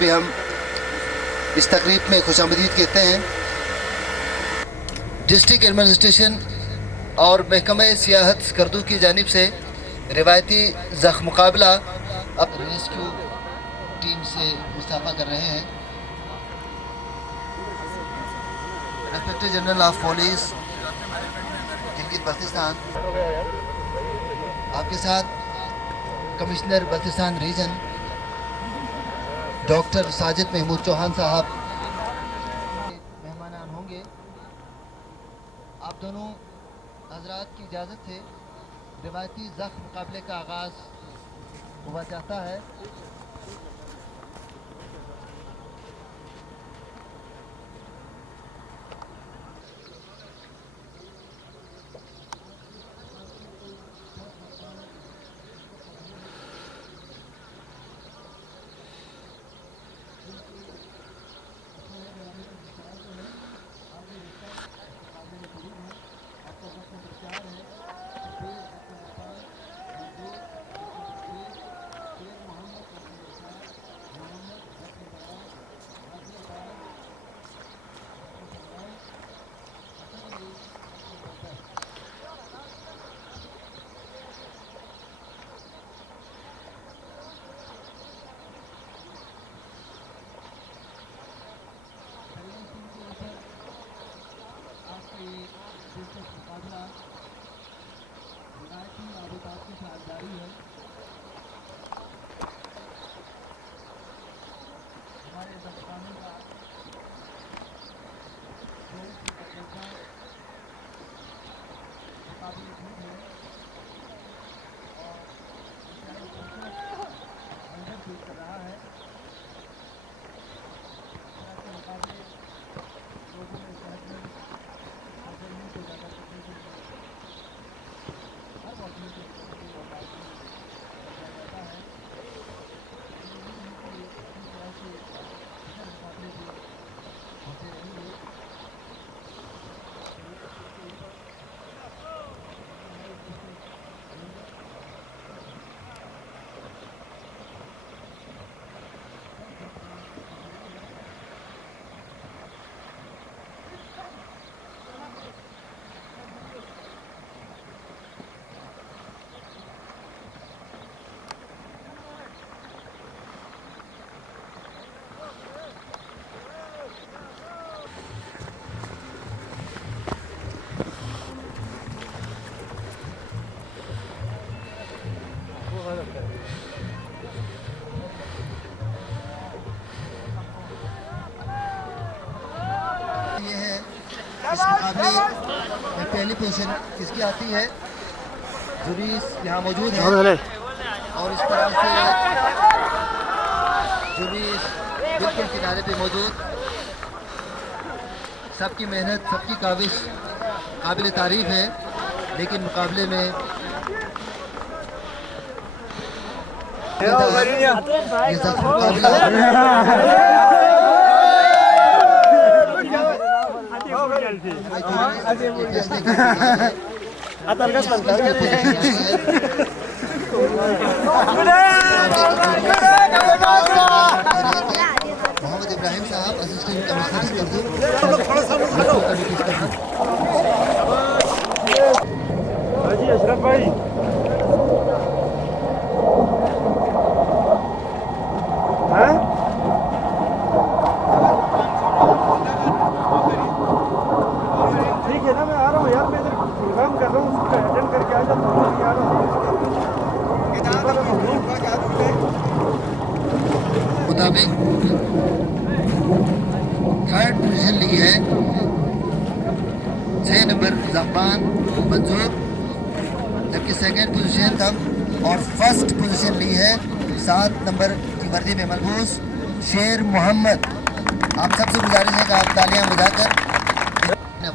پہ ہم اس تقریب میں خوش آمدید کہتے ہیں۔ ڈسٹرکٹ ایڈمنسٹریشن اور محکمہ سیاحت سکردو کی جانب سے روایتی زخ مقابلہ اب ریسکیو ٹیم سے مصافحہ کر رہے ہیں۔ Inspector general of police Gilgit Baltistan, آپ کے ساتھ commissioner Baltistan region doctor Sajid Mahmood Chauhan صاحب مہمانان ہوں گے۔ آپ دونوں حضرات کی اجازت سے روایتی زخ مقابلے کا آغاز ہوا چاہتا ہے۔ مقابلہ روایتی آبادات کے ساتھ جاری ہے۔ ہمارے دستانے کا مقابلے ٹھیک ہے اور اندر پیش کر رہا ہے۔ مقابلے لوگوں میں صحت مند کو زیادہ کرنے کے لیے ہر موسم کے جاتا ہے۔ اسی طرح سے مقابلے بھی ہوتے رہیں گے۔ یہ ہے اس مقابلے میں پہلی پوزیشن کس کی آتی ہے؟ جوریس یہاں موجود ہے اور اس طرح سے جوریس بالکل کنارے پہ موجود۔ سب کی محنت، سب کی کاوش قابل تعریف ہے، لیکن مقابلے میں محمد ابراہیم صاحب اسسٹنٹ حاجی اشرف بھائی ٹھیک ہے نا، میں آ رہا ہوں یار، میں ادھر پروگرام کر رہا ہوں، اس کا اٹینڈ کر کے آ جاتا ہوں۔ مطابق تھرڈ پوزیشن لی ہے 6 نمبر زعفران منظور، جبکہ سیکنڈ پوزیشن تم اور فرسٹ پوزیشن لی ہے 7 نمبر کی وردی میں ملبوس شیر محمد۔ آپ سب سے گزارش ہے کہ آپ تالیاں بجا کر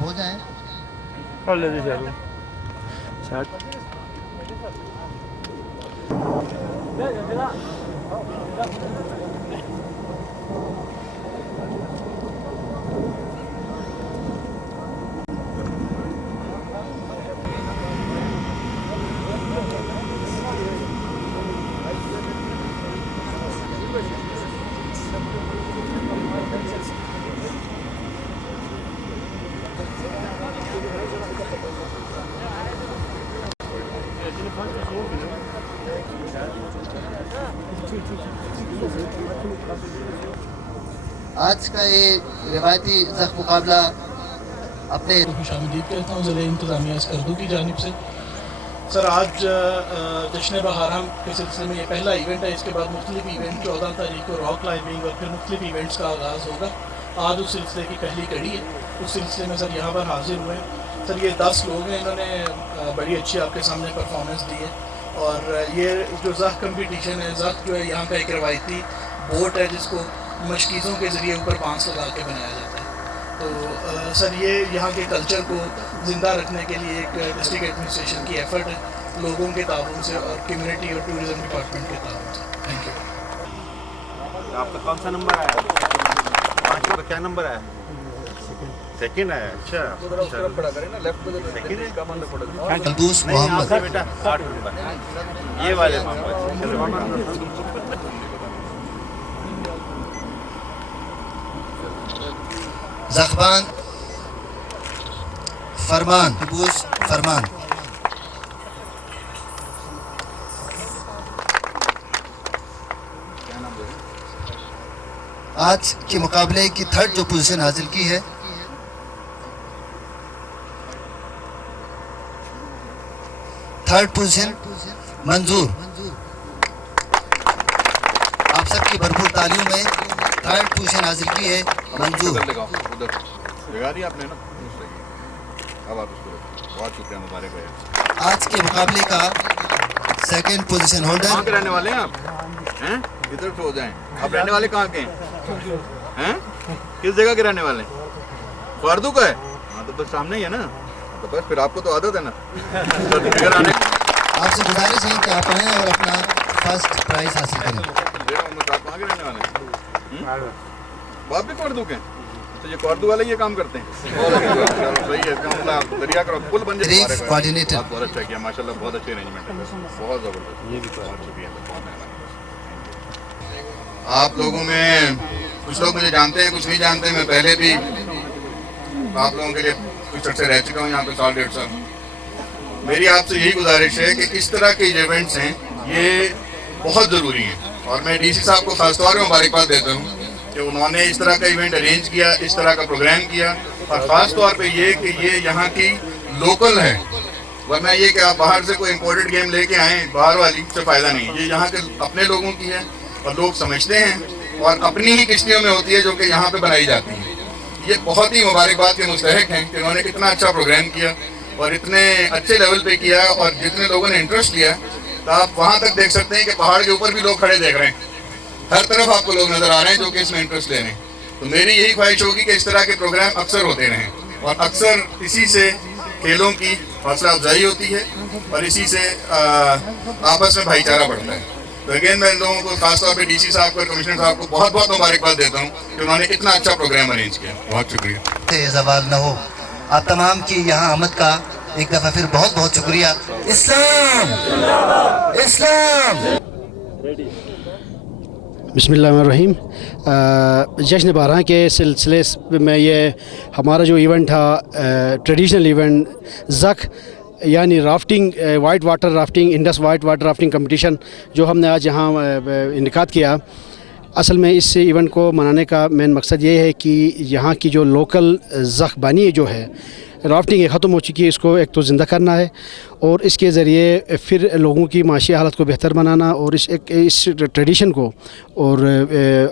ہو جائیں۔ आज का ये रिवायती जख्म मुकाबला अपने खुश आमदीद कहता हूँ ज़िले इंतज़ामिया स्कर्दू की जानिब से। सर आज जश्न बहारम के सिलसिले में ये पहला इवेंट है। इसके बाद मुख्तलिफ इवेंट 14 तारीख को रॉक क्लाइंबिंग और फिर मुख्तलिफ इवेंट्स का आगाज़ होगा। आज उस सिलसिले की पहली कड़ी है। उस सिलसिले में सर यहाँ पर हाजिर हुए हैं। सर ये 10 लोग हैं, इन्होंने बड़ी अच्छी आपके सामने परफॉर्मेंस दी है। और ये जो ज़ख कंपटीशन है, ज़ख जो है यहाँ का एक रवायती बोट है जिसको मशकीज़ों के ज़रिए ऊपर बांस लगा के बनाया जाता है। तो सर ये यहाँ के कल्चर को ज़िंदा रखने के लिए एक डिस्ट्रिक्ट एडमिनिस्ट्रेशन की एफ़र्ट है, लोगों के ताउन से और कम्युनिटी और टूरिज़म डिपार्टमेंट के ताउन से। Thank you. आपका कौन सा नंबर आया? 5 का क्या नंबर आया? सेकंड आया। अच्छा मलबूस मोहम्मद बेटा 8 नंबर ये वाले मोहम्मद। ज़खबान फरमान मलबूस फरमान। आज के मुकाबले की थर्ड जो पोजीशन हासिल की है थर्ड पोजीशन मंजूर। आप सबकी भरपूर तालियों में थर्ड पोजीशन हासिल की है मंजूर। आपने ना अब आप उसको बहुत शुक्रिया मुबारक है। आज के मुकाबले का सेकंड पोजीशन कहाँ होल्डर के रहने वाले हैं आप? हैं इधर तो हो जाएं। आप रहने वाले कहाँ के हैं? किस जगह के रहने वाले हैं? फार्दू का है? हाँ तो बस सामने ही है ना, तो बस फिर आपको तो आदत है ना। आपसे गुजारिश है कि आप आएँ और अपना फर्स्ट प्राइज हासिल करें। आप कहाँ के रहने वाले हैं? बाप भी फार्दू के हैं? तो ये फार्दू वाले ये काम करते हैं। सही है, इसका मतलब दरिया का पुल बन जाए। कोऑर्डिनेटर बहुत अच्छा किया माशाल्लाह, बहुत अच्छे अरेंजमेंट है, बहुत ज़बरदस्त। ये भी बहुत शुक्रिया, बहुत मेहरबानी। आप लोगों में कुछ लोग मुझे जानते हैं, कुछ नहीं जानते। मैं पहले भी आप लोगों के लिए कुछ अर्से रह चुका हूँ यहाँ पे, 1.5 साल। मेरी आपसे यही गुजारिश है कि इस तरह के इवेंट्स हैं ये बहुत ज़रूरी हैं। और मैं डीसी साहब को खास तौर पर मुबारकबाद देता हूँ कि उन्होंने इस तरह का इवेंट अरेंज किया, इस तरह का प्रोग्राम किया। और ख़ास तौर पे ये कि ये यहाँ की लोकल है, वरना ये कि आप बाहर से कोई इम्पोर्टेड गेम लेके आएँ बाहर वाली से फ़ायदा नहीं। ये यहाँ के अपने लोगों की है और लोग समझते हैं और अपनी ही किश्तियों में होती है जो कि यहाँ पे बनाई जाती है। ये बहुत ही मुबारकबाद के मुस्तहिक हैं कि उन्होंने कितना अच्छा प्रोग्राम किया और इतने अच्छे लेवल पे किया। और जितने लोगों ने इंटरेस्ट लिया तो आप वहाँ तक देख सकते हैं कि पहाड़ के ऊपर भी लोग खड़े देख रहे हैं। हर तरफ आपको लोग नज़र आ रहे हैं जो कि इसमें इंटरेस्ट ले रहे हैं। तो मेरी यही ख्वाहिश होगी कि इस तरह के प्रोग्राम अक्सर होते रहें और अक्सर इसी से खेलों की हौसला अफजाई होती है और इसी से आपस में भाईचारा बढ़ता है। तो अगेन मैं इन लोगों को खासतौर पे डीसी साहब को, कमिश्नर साहब को बहुत बहुत मुबारकबाद देता हूँ कि उन्होंने इतना अच्छा प्रोग्राम अरेंज किया। बहुत शुक्रिया। सवाल न हो, आप तमाम की यहाँ आमद का एक दफ़ा फिर बहुत बहुत शुक्रिया। इस्लाम इस्लाम। बिस्मिल्लाहिर्रहमानिर्रहीम। जश्न बारह के सिलसिले में ये हमारा जो इवेंट था, ट्रेडिशनल इवेंट ज़ख यानी rafting, white water rafting, Indus white water rafting competition जो हमने आज यहाँ इनकाद किया। असल में इस इवेंट को मनाने का मेन मकसद ये है कि यहाँ की जो लोकल ज़ख़बानी जो है, राफ्टिंग ख़त्म हो चुकी है, इसको एक तो ज़िंदा करना है और इसके ज़रिए फिर लोगों की माशी हालत को बेहतर बनाना और इस ट्रेडिशन को और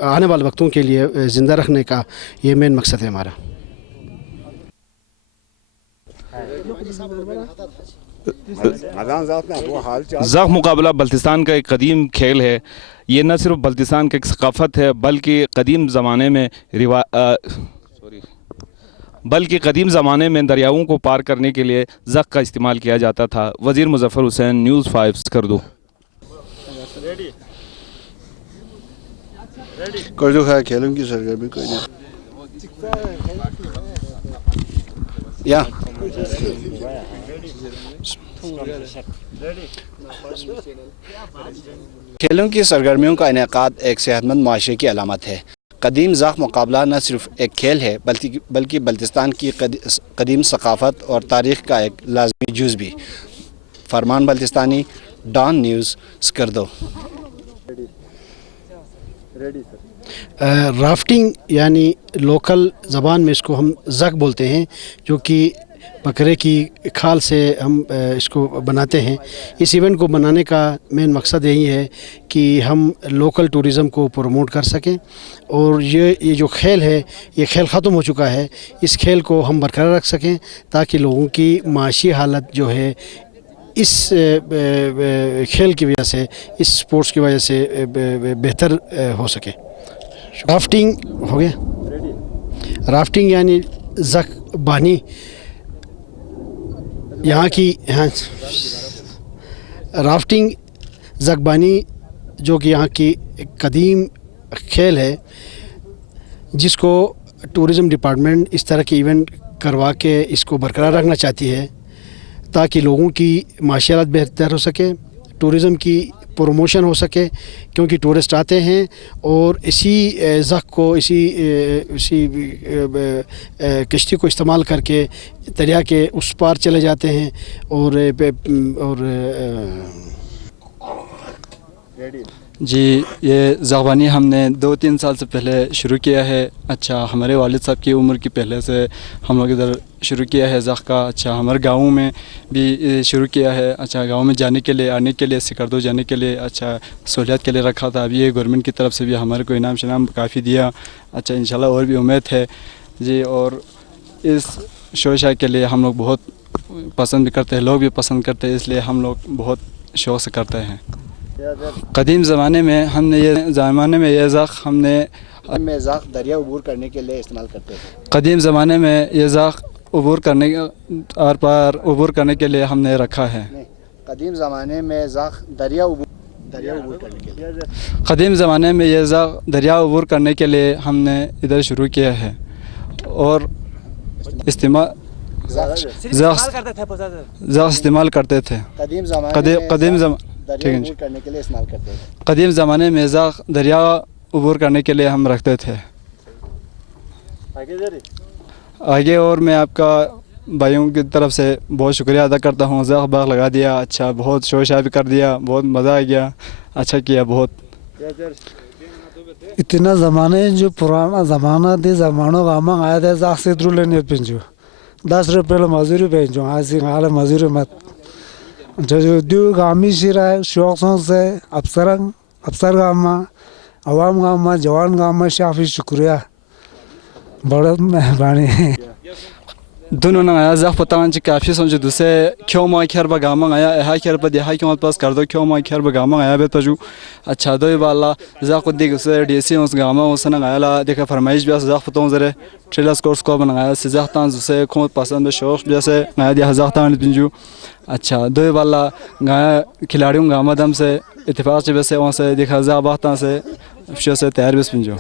आने वाले वक्तों के लिए ज़िंदा रखने का ये मेन मकसद है हमारा। ज़ख मुकाबला बल्तिस्तान का एक कदीम खेल है। ये न सिर्फ बल्तिस्तान की एक सकाफ़त है बल्कि कदीम ज़माने में दरियाओं को पार करने के लिए ज़ख का इस्तेमाल किया जाता था। वज़ीर मुज़फ़्फ़र हुसैन, न्यूज़ 5 स्कर्दू। खेलों की सरगर्मी कोई नहीं या खेलों की सरगर्मियों का इनेकाद एक सेहतमंद माशरे की अलामत है। कदीम ज़ख मुकाबला न सिर्फ एक खेल है बल्कि बल्तिस्तान की कदीम सकाफ़त और तारीख़ का एक लाज़मी जुज़ भी। फरमान Baltistani, don news, Skardu. Rafting यानी लोकल ज़बान में इसको हम ज़क बोलते हैं, जो कि बकरे की खाल से हम इसको बनाते हैं। इस इवेंट को बनाने का मेन मकसद यही है कि हम लोकल टूरिज़म को प्रमोट कर सकें, और ये जो खेल है, ये खेल ख़त्म हो चुका है, इस खेल को हम बरकरार रख सकें ताकि लोगों की माशी हालत जो है इस खेल की वजह से, इस स्पोर्ट्स की वजह से बेहतर हो सके। राफ्टिंग हो गया। राफ्टिंग यानी ज़क बानी यहाँ की, हाँ, राफ्टिंग ज़कबानी जो कि यहाँ की कदीम खेल है, जिसको टूरिज़म डिपार्टमेंट इस तरह के इवेंट करवा के इसको बरकरार रखना चाहती है ताकि लोगों की माशियात बेहतर हो सके, टूरिज़म की प्रमोशन हो सके, क्योंकि टूरिस्ट आते हैं और इसी ज़क को, इसी कश्ती को इस्तेमाल करके दरिया के उस पार चले जाते हैं और जी, ये ज़बानी हमने 2-3 साल से पहले शुरू किया है। अच्छा, हमारे वालिद साहब की उम्र की पहले से हम लोग इधर शुरू किया है ज़क का। अच्छा, हमारे गाँव में भी शुरू किया है। अच्छा, गाँव में जाने के लिए, आने के लिए, सिकरदो जाने के लिए, अच्छा सहूलियत के लिए रखा था। अभी ये गवर्नमेंट की तरफ से भी हमारे को इनाम शनाम काफ़ी दिया। अच्छा, इंशाल्लाह और भी उम्मीद है जी। और इस शोशा के लिए हम लोग बहुत पसंद भी करते हैं, लोग भी पसंद करते हैं, इसलिए हम लोग बहुत शौक़ से करते हैं। कदीम ज़माने में ये ज़ख हमने ज़ख दरिया अबूर करने के लिए इस्तेमाल करते थे। कदीम ज़माने में ये ज़ख अबूर करने, आर पार अबूर करने के लिए हमने रखा है। कदीम ज़माने में ज़ख दरिया अबूर करने के लिए, कदीम ज़माने में ये ज़ख दरिया अबूर करने के लिए हमने इधर शुरू किया है। और इस्तेमाल करते थे। कदीम ज़माने में ज़ख दरिया अबूर करने के लिए हम रखते थे। आगे और मैं आपका भाइयों की तरफ से बहुत शुक्रिया अदा करता हूँ। ज़ख बाग लगा दिया, अच्छा बहुत शोशा भी कर दिया, बहुत मज़ा आ गया, अच्छा किया बहुत। इतना ज़माने जो पुराना ज़माना थी, ज़मानों का हम आया था ज़ख से द्रू लेने पिंजो 10 रुपये मजदूरी भेजो, आज से हाल मजदूरी मत जो दो गामी शिरा शौक़ों से अफसर गामा, अवाम गामा, जवान गामा, शाफी शुक्रिया, बड़ा मेहरबानी। दोनों ने आया ज़ख पता नहीं काफ़ी समझो दूसरे क्यों माँ खैर बगामा आया है खैर पर दिहा क्यों पास कर दो क्यों माँ खैर बगामा आया बेत पजू। अच्छा दो वाला ज़ख को देख उसे डीसी उस गामा उसने आया ला देखा फरमाइश भी ज़ख पता हूँ जरे ट्रेलर्स कोर्स को बनाया से ज़ख तान उसे खूब पसंद है शौक़ जैसे आया दिया ज़ख तान पिंजू। अच्छा दो वाला गाया खिलाड़ियों गामा दम से इत्तेफाक से वैसे वहाँ से देखा ज़ख बातां से फिर से तैयार भी पिंजू।